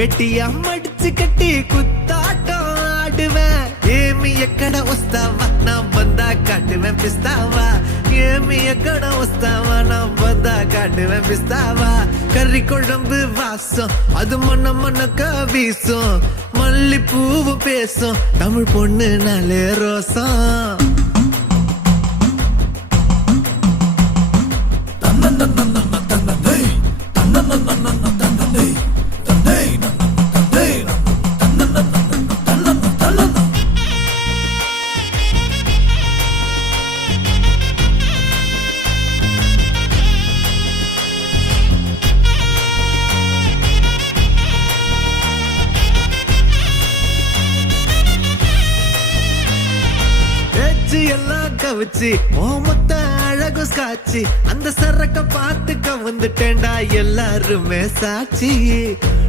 வெட்டியா மடிச்சு கட்டி குத்தாட்டம் ஆடுவேன். ஏமி எக்கட ஒஸ்தாவா நான் வந்தா காட்டுவேன் பிஸ்தாவா. ஏமி எக்கட ஒஸ்தாவா நான் வந்தா காட்டுவேன் பிஸ்தாவா. கறி குழம்பு வாசம் அது மண்ண மண்ணக்க வீசும். மல்லிப்பூவு பேசும் தமிழ் பொண்ணு நாளே ரோசம். எல்லாம் கவிச்சு மொத்த அழகு காட்சி. அந்த சரக்க பார்த்து கவுந்துட்டேன்டா எல்லாருமே சாட்சி.